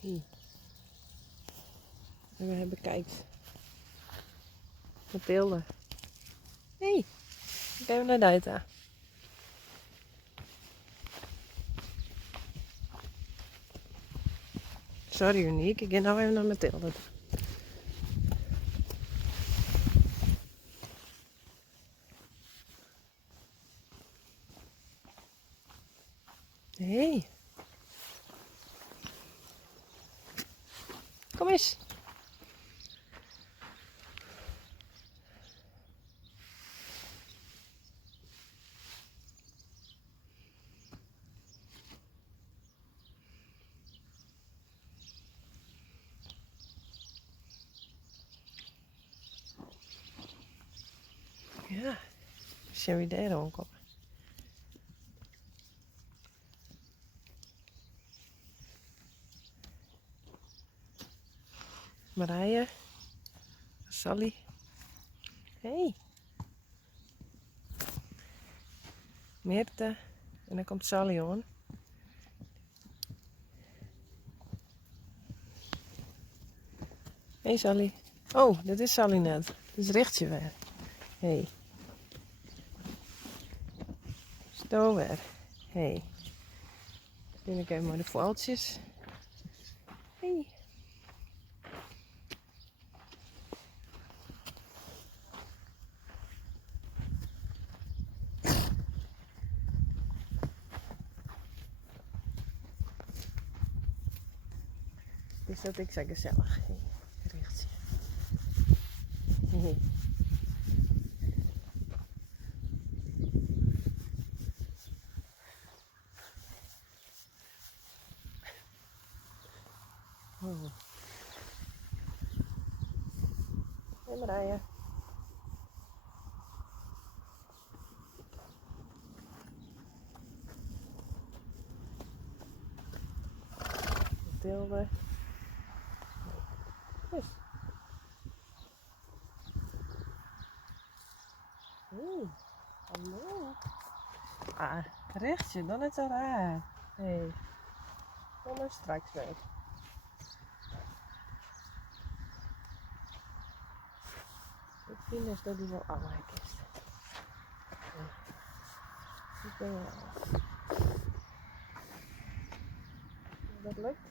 Hier. En we hebben kijkt. Mathilde. Hé, ik ben naar buiten. Sorry Uniek, ik ga nou even naar Mathilde. Hé. Kom eens. Ja, zijn we daar aankomen. Marije. Sally. Hé. Meerte. En dan komt Sally aan. Hé Sally. Oh, dit is Sally net. Dat is Richtje weer. Hé. Sto weer. Hé. Dan ik even maar de voeltjes. Hé. Dus dat ik zo gezellig. Hé. Richtje. Hé. Oh. Hé Marije. Mathilde. Yes. Hallo. Ah, Richtje, dan is het raar. Hé. Kom maar straks mee. Ik vind dus dat die wel allemaal is. Ik ben wel. Dat lukt.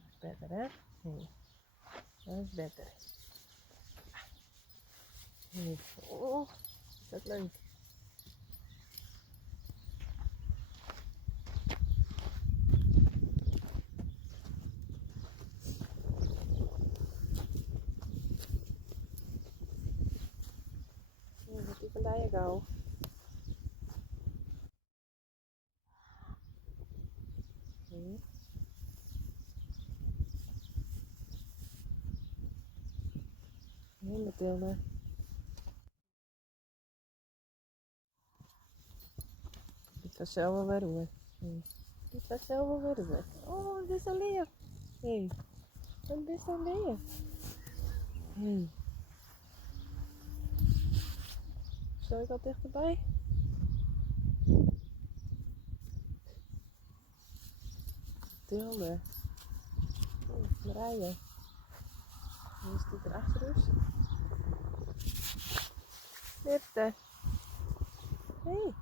Dat is beter, hè? Nee. Dat is beter. Nee. Oh, is dat leuk? Ja, dat is vandaag gauw. Nee. Nee, Mathilde. Dit was zelf wel weer roer. Nee. Dit was zelf wel weer roer. Oh, dit is een leer. Hé. Wat is een leer? Hé. Zal ik al dichterbij? Mathilde. Oh, Marije. Wie is dit er achter ons? Meerte. Hé.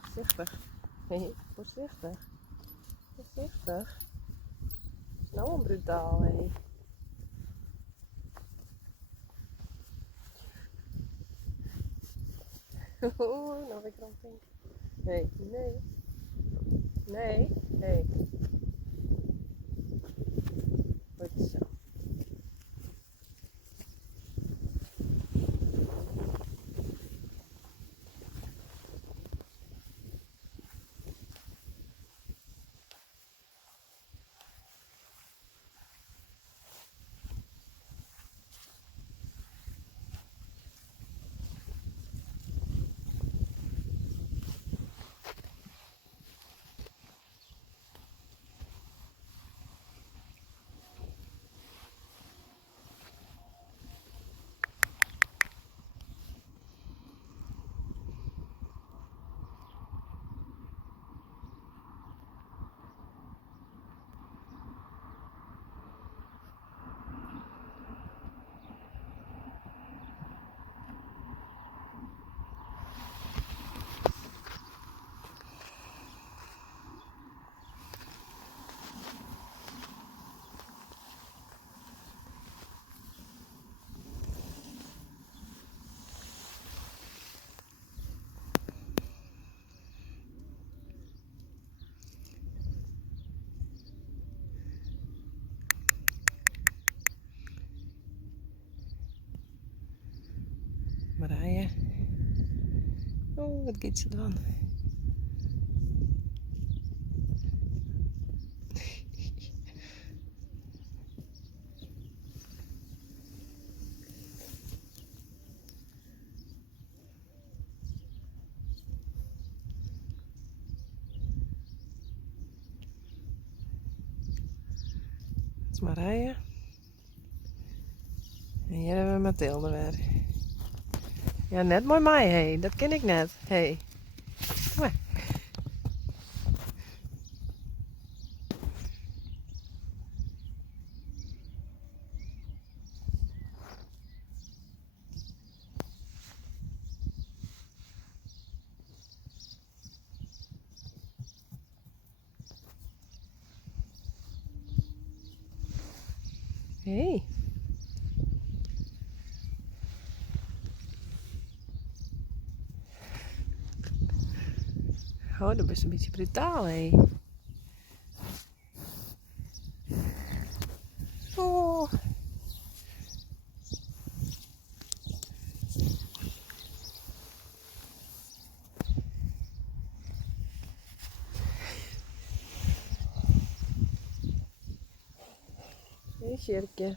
Voorzichtig. Nee, voorzichtig. Voorzichtig. Nou een brutaal, hé. Oeh, nou weer kramping. Nee, nee. Nee, nee. Goed zo. Wat giet ze dan? Dat is Marije. En hier hebben we Mathilde weer. Ja, net mooi mij, hé. Dat ken ik net. Hé. Kom maar. Hé. Oh, dat is een beetje brutaal, hé. Oh. Hé, Sjerkje.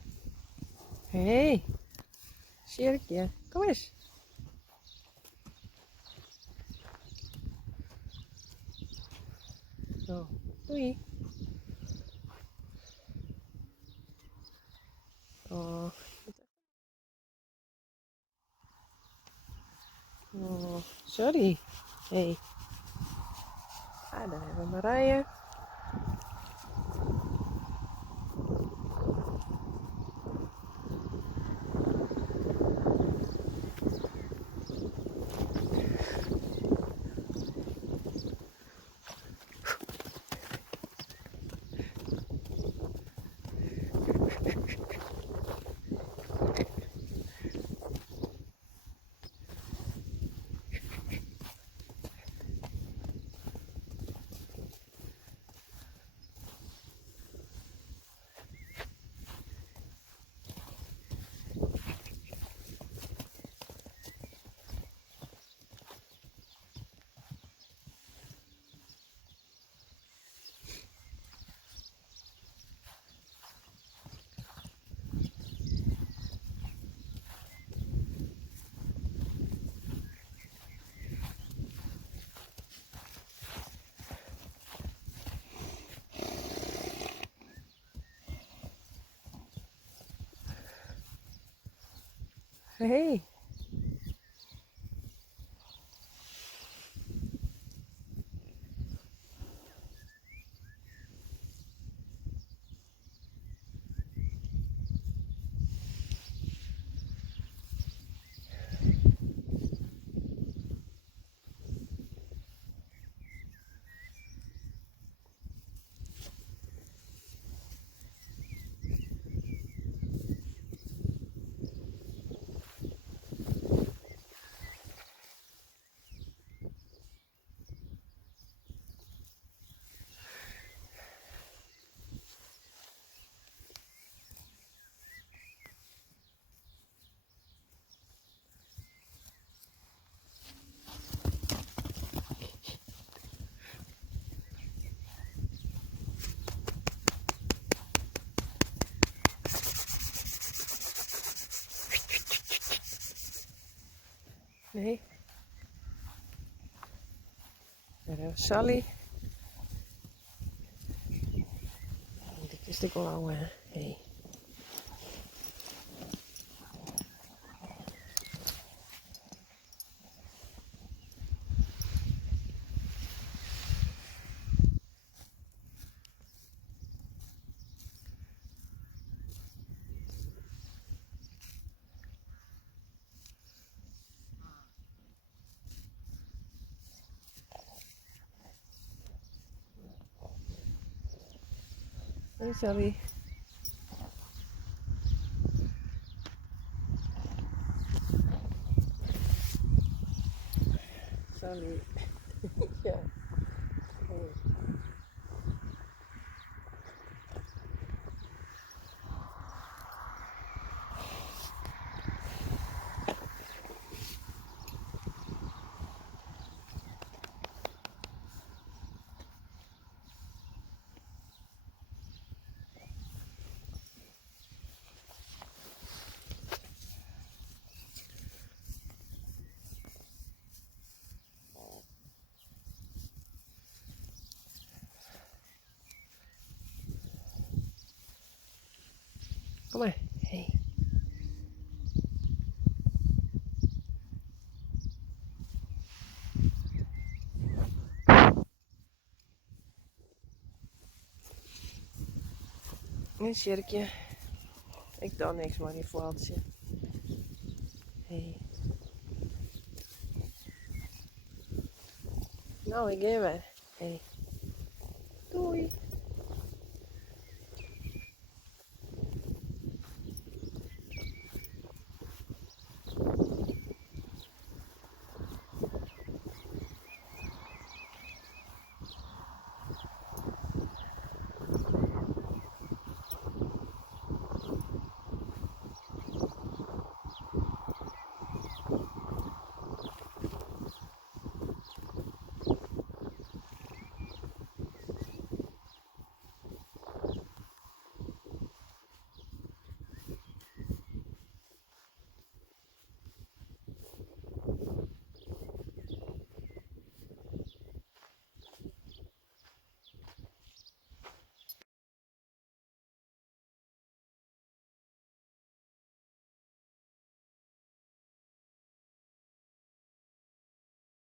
Hé. Sjerkje, kom eens. Zo, doei. Oh. Oh, sorry. Hé. Ah, daar hebben we Marije. Hé. Nee. Daar hebben we Sally. Dit is de blauwe, hè. Hé. Hey, Sally. Sally. Ja. Hey. Kom maar. Hey. Een cirkje. Ik doe niks maar die flatje. Hey. Nou, ik ga weer. Hey. Doei.